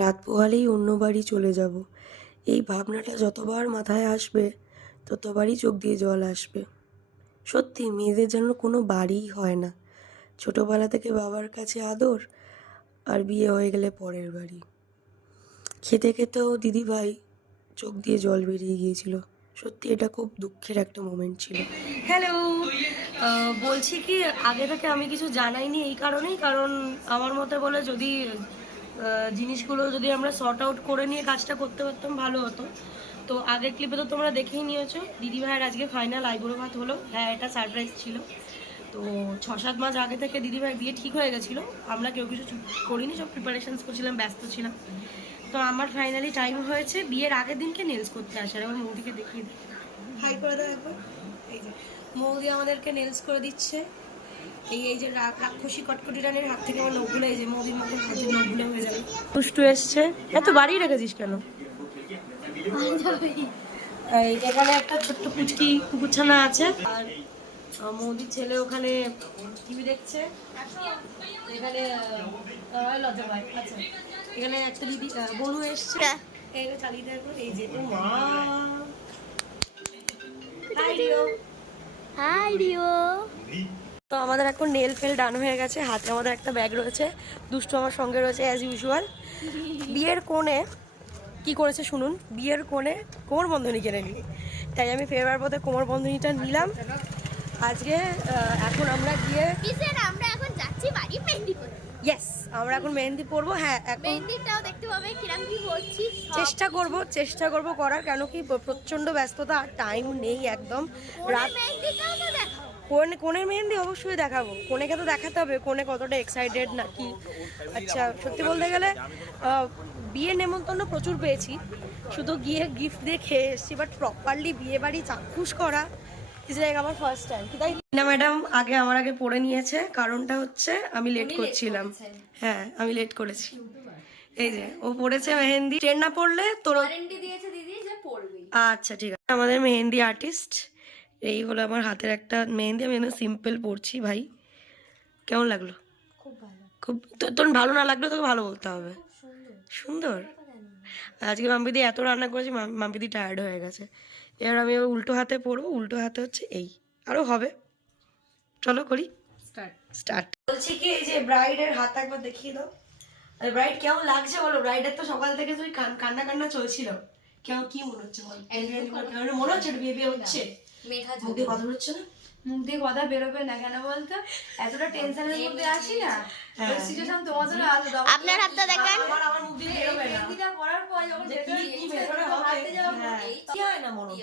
রাত পোহালেই অন্য বাড়ি চলে যাব। এই ভাবনাটা যতবার মাথায় আসবে, ততবারই চোখ দিয়ে জল আসবে। সত্যি, মেয়েদের যেন কোনো বাড়িই হয় না। ছোটোবেলা থেকে বাবার কাছে আদর আর বিয়ে হয়ে গেলে পরের বাড়ি। খেতে খেতেও দিদিভাই চোখ দিয়ে জল বেরিয়ে গিয়েছিল। সত্যি, এটা খুব দুঃখের একটা মোমেন্ট ছিল। হ্যালো বলছি কি, আগে থেকে আমি কিছু জানাইনি এই কারণেই, কারণ আমার মতে বলে যদি জিনিসগুলো যদি আমরা সর্ট আউট করে নিয়ে কাজটা করতে পারতাম, ভালো হতো। তো আগের ক্লিপে তো তোমরা দেখেই নিয়েছো, দিদি ভাইয়ের আজকে ফাইনাল আইবুড়ো ভাত হলো। হ্যাঁ এটা সারপ্রাইজ ছিল। তো ছ সাত মাস আগে থেকে দিদি ভাই বিয়ে ঠিক হয়ে গেছিল। আমরা কেউ কিছু করিনি, সব প্রিপারেশনস করছিলাম, ব্যস্ত ছিলাম। তো আমার ফাইনালি টাইম হয়েছে বিয়ের আগের দিনকে নেলস করতে আসার। এবার মৌদিকে দেখিয়ে দিই। হাই করে দাও একবার। এই যে, মৌদি আমাদেরকে নেলস করে দিচ্ছে। এই এই যে রাক্ষসী কটকটি রানের হাত থেকে আমার নখগুলো এই যে নখগুলো হয়ে যাবে। দুষ্টু এসছে। এত বাড়ি রেখেছিস কেন? এখানে একটা ছোট্ট পুচকি কুকুরছানা আছে আর মৌদির ছেলে ওখানে টিভি দেখছে। এখানে লজ্জা পায়। আচ্ছা এখানে একটা দিদি আহ, বনু এসছে। এই যে চালিয়ে দেখো এই যে ও মা। হাই রিও হাই রিও তো আমাদের এখন নেল ফেল ডান হয়ে গেছে হাতে আমাদের একটা ব্যাগ রয়েছে দুষ্টু আমার সঙ্গে রয়েছে অ্যাজ ইউজুয়াল বিয়ের কোণে কি করেছে শুনুন বিয়ের কোণে কোমর বন্ধনী কিনে নিই। তাই আমি ফেরবার পথে কোমর বন্ধনীটা নিলাম। আজকে এখন আমরা গিয়ে আমরা এখন যাচ্ছি বাড়ি মেহেন্দি ইয়েস আমরা এখন মেহেন্দি পরবো হ্যাঁ এখন মেহেন্দিটাও দেখতে পাবে কিরম কি করছি চেষ্টা করব চেষ্টা করব করার কেন কি প্রচণ্ড ব্যস্ততা আর টাইম নেই একদম। রাত মেহেন্দিটাও তো দেখো। কোন কোনের মেহেন্দি অবশ্যই দেখাবো। কোনেকে তো দেখাতে হবে কোনে কতটা এক্সাইটেড নাকি আচ্ছা সত্যি বলতে গেলে বিয়ে নেমন্তন্ন প্রচুর পেয়েছি। শুধু গিয়ে গিফট দিয়ে খেয়ে এসেছি বাট প্রপারলি বিয়ে বাড়ি চাক্ষুষ করা ইজ লাইক আমার ফার্স্ট টাইম কি তাই? না ম্যাডাম আগে আমার আগে পড়ে নিয়েছে কারণটা হচ্ছে আমি লেট করছিলাম। হ্যাঁ আমি লেট করেছি। এই যে ও পড়েছে মেহেন্দি। ট্রেন না পড়লে তোর আচ্ছা ঠিক আছে। আমাদের মেহেন্দি আর্টিস্ট এই হলো আমার হাতের একটা মেহেন্দি আমি এখানে সিম্পল পরছি ভাই। কেমন লাগল? খুব ভালো। খুব তো- তোর ভালো না লাগল তোকে ভালো বলতে হবে। সুন্দর। আজকে মাম্পিদি এত রান্না করেছি মাম- মাম্পিদি টায়ার্ড হয়ে গেছে। এবার আমি উল্টো হাতে পরবো উল্টো হাতে হচ্ছে এই। আরও হবে। চলো করি। স্টার্ট বলছি কি এই যে ব্রাইডের হাত একবার দেখিয়ে দাও। ব্রাইড কেমন লাগছে বলো? ব্রাইডের তো সকাল থেকে তুই কান্না কান্না চলছিল। কেমন কি মনে হচ্ছে বল? মনে হচ্ছে বিয়ে বিয়ে হচ্ছে? মেঘা মুখে কথা হচ্ছে না? মুখ দিয়ে কথা বেরোবে না কেন বলতো? এতটা টেনশনের মধ্যে আসি না। সিচুয়েশন আসবে তখন আপনার হাতটা দেখান। আমার আমার মুখ দিয়ে বেরোবে না। পরার পর যখন যে ভেতরে কি- কি হাঁটতে যাওয়া হ্যাঁ। কি হয় না মনে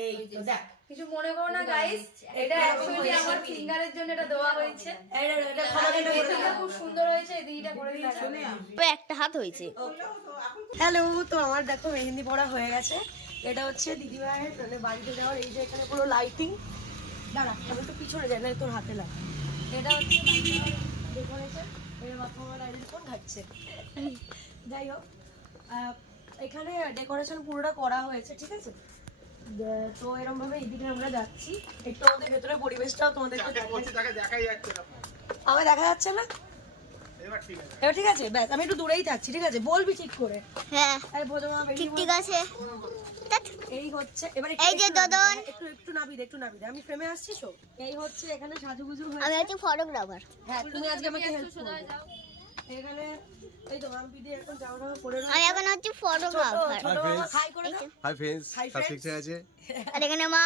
এই তো দেখ। কিছু মনে করো না গাইস এটা অ্যাকচুয়ালি আমার ফিঙ্গারের জন্য এটা দেওয়া হয়েছে। এটা এটা খাওয়া দাওয়া করে এটা খুব সুন্দর হয়েছে এদিকটা করে দিয়েছে একটা হাত হয়েছে। হ্যালো তো আমার দেখো মেহেন্দি পড়া হয়ে গেছে। এটা হচ্ছে দিদিভাইয়ের মানে বাড়িতে যাওয়ার এই যে এখানে পুরো লাইটিং দাঁড়া আমি একটু পিছনে যাই না তোর হাতে লাগে এটা হচ্ছে ডেকোরেশন এর বাবা লাইটের ফোন ঘাটছে। যাই হোক এখানে ডেকোরেশন পুরোটা করা হয়েছে ঠিক আছে? তো এরকম ভাবে এইদিকে আমরা যাচ্ছি। একটু আমাদের ভেতরে পরিবেশটাও তোমাদের আমার দেখা যাচ্ছে না? এবার ঠিক আছে। ব্যাস আমি একটু দূরেই থাকছি ঠিক আছে? বলবি ঠিক করে। হ্যাঁ। ঠিক ঠিক আছে। এই হচ্ছে এবার এই যে দদন। একটু একটু নাবি দে একটু নাবি দে আমি ফ্রেমে আসছি তো? এই হচ্ছে এখানে সাজুগুজু আমি হয়েছে হচ্ছে ফটোগ্রাফার হ্যাঁ তুমি আজকে আমাকে হেল্প করবে। এখানে এই তো দিয়ে এখন টাওয়া করে আমি এখন হচ্ছে ফটোগ্রাফার খাই করে হাই ফ্রেন্ডস আছে। আর এখানে মা।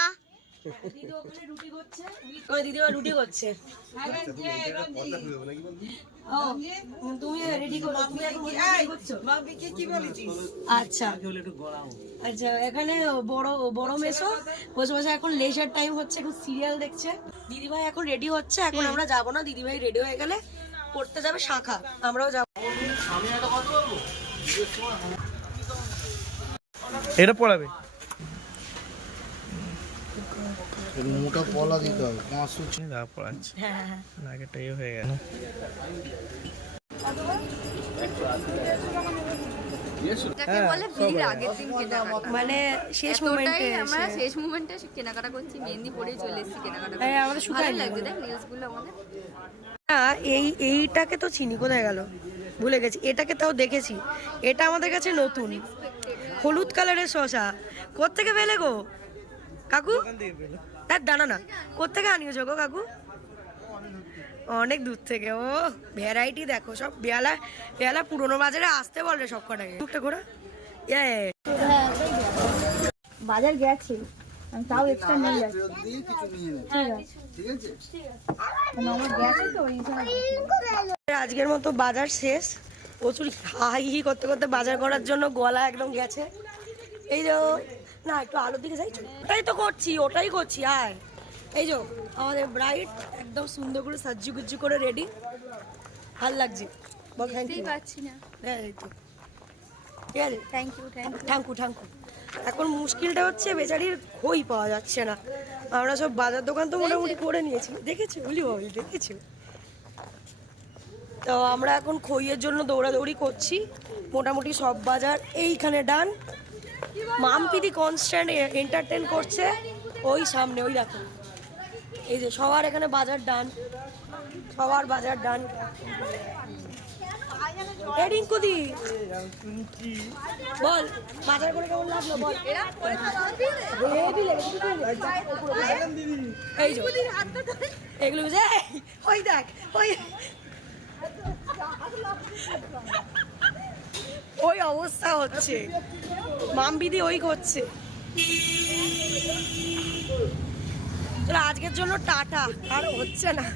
রুটি করছে ওই দিদি ওখানে রুটি করছে। তুমি রেডি করো এখন আচ্ছা। আচ্ছা এখানে বড় বড় মেসো। বসে বসে এখন লেজার টাইম হচ্ছে এখন সিরিয়াল দেখছে। দিদিভাই এখন রেডি হচ্ছে এখন আমরা যাব না। দিদিভাই রেডি হয়ে গেলে পড়তে যাবে শাখা। আমরাও যাব। এটা পড়াবে? মোটা পলা দিতে হবে পাঁচ সুচ দা পড়াচ্ছে। হ্যাঁ হ্যাঁ হ্যাঁ। নাকেরটা ইয়ে হয়ে গেল। মানে শেষ এতটাই মোমেন্টে আমরা শেষ মুমেন্টে কেনাকাটা করছি মেহেন্দি পরেই চলে এসেছি কেনাকাটা হ্যাঁ আমাদের শুকায় ভালো লাগছে দেখ নেলস আমাদের। না এই এইটাকে তো চিনি কোথায় গেল? ভুলে গেছি। এটাকে তাও দেখেছি। এটা আমাদের কাছে নতুন। হলুদ কালারের শশা কোত্থেকে পেলে গো? কাকু? তার দানা না। কোত্থেকে আনিয়েছো গো কাকু? অনেক দূর থেকে ও ভ্যারাইটি দেখো সব বেলা বেলা পুরোনো বাজারে আসতে বলে সব কটাকে টুকটা ঘোরা। এ বাজার গেছে আমি তাও এক্সট্রা নিয়ে যাচ্ছি। ফেরত দিয়ে কিছু নিয়ে নে ঠিক আছে। তো আজকের মতো বাজার শেষ। প্রচুর হাই হি করতে করতে বাজার করার জন্য গলা একদম গেছে। এই যে না একটু আলোর দিকে যাই ওটাই তো করছি ওটাই করছি আয়। এই যে আমাদের ব্রাইট একদম সুন্দর করে সাজ্জু গুজ্জু করে রেডি ভালো লাগছে। বল থ্যাংক ইউ পাচ্ছি না। হ্যাঁ এই তো। ঠিক আছে? Thank you thank thank you thank you এখন মুশকিলটা হচ্ছে বেচারির খই পাওয়া যাচ্ছে না। আমরা সব বাজার দোকান তো মোটামুটি করে নিয়েছি। দেখেছি বলি বাবু দেখেছি? তো আমরা এখন খইয়ের জন্য দৌড়াদৌড়ি করছি। মোটামুটি সব বাজার এইখানে ডান মামপিদি কনস্ট্যান্ট এন্টারটেন করছে। ওই সামনে, ওই দেখো। এই যে সবার এখানে বাজার ডান। সবার বাজার ডান। রিঙ্কুদি বল, বাজার বল। এগুলো বুঝে? ওই দেখ, ওই ওই অবস্থা হচ্ছে। মামবিদি ওই করছে চলো আজকের জন্য টাটা। আর হচ্ছে না।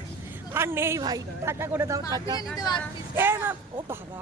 আর নেই ভাই। টাটা করে দাও টাটা। এ ও বাবা।